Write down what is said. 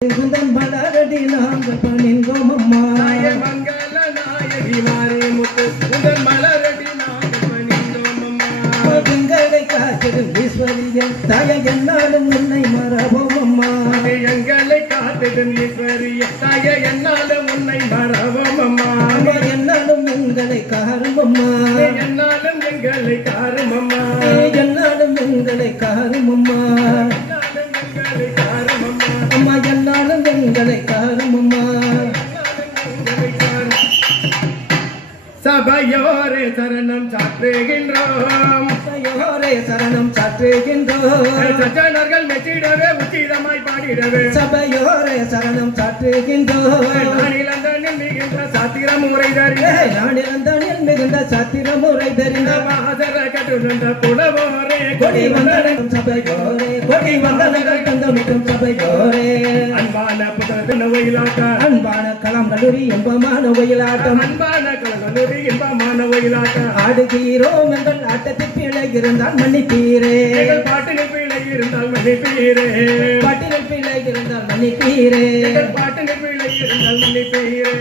குந்தன் மலரடி நாங்கள் பணிந்தோம் அம்மா மங்கள நாயகி மாறி முத்து குந்தன் மலரடி நாங்கள் பணிந்தோம் அம்மா எங்களை காத்திடும் ஈஸ்வரியன் தாய என்னாலும் உன்னை மறவோம் அம்மா எங்களை காத்திடும் ஈஸ்வரிய தாய என்னாலும் உன்னை மறவோம் அம்மா என்னாலும் எங்களை காரும் அம்மா என்னாலும் எங்களை காரும் அம்மா என்னாலும் எங்களை காரும் அம்மா அம்மா என்னாலும் எங்களை காரும் அம்மா சபையோரே சரணம் சாற்றுகின்றோம் சபையோரே சரணம் சாற்றுகின்றோம் சஜ்ஜனர்கள் மெச்சிடவே உச்சிதமாய் பாடிடவே சபையோரே சரணம் சாற்றுகின்றோம் நானிலந்தனில் மிகுந்த சாத்திரம் முறை தரிந்த நானிலந்தனில் மிகுந்த சாத்திரம் முறை தரிந்த மாசர கட்டுண்ட புலவோரே கொடி வந்தனம் சபையோரே கொடி வந்தனங்கள் தந்தமிட்டும் சபையோரே அன்பான புதன வயலாட்ட அன்பான களம் கல்லூரி இன்பமான வயலாட்டம் அன்பான கலகலூரி இன்பமான வயலாட்ட ஆடுகிறோம் எங்கள் ஆட்டத்தில் பிழை இருந்தால் மன்னிப்பீரே எங்கள் பாட்டினில் பிழை இருந்தால் மன்னிப்பீரே பாட்டில் பிழை இருந்தால் மன்னிப்பீரே எங்கள் பாட்டினில் பிழை இருந்தால் மன்னிப்பீரே